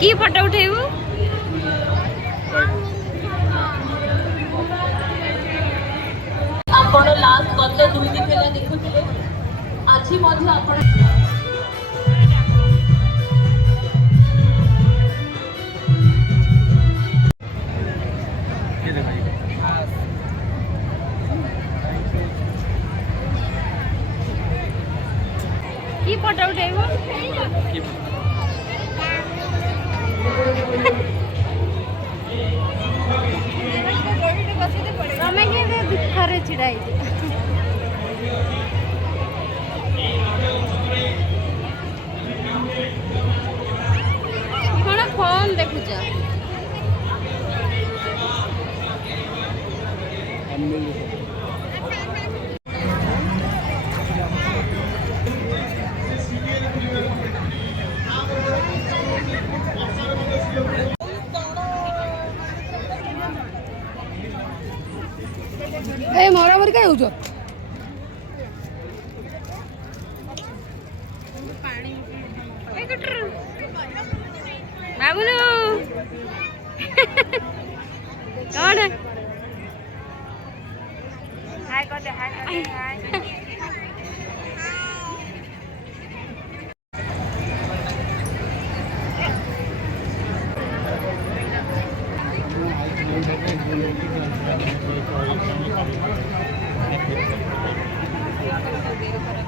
की फोटो उठेबू आपण लास्ट गत 2 दिन हेला देखुथिले आछि मध्ये आपण की फोटो उठेबू तमें के दुखरे छिड़ा कौन फोन देखुच ए मरामरी काय होउछ बाबुलू कौन हाय कहते हाय हाय Thank you.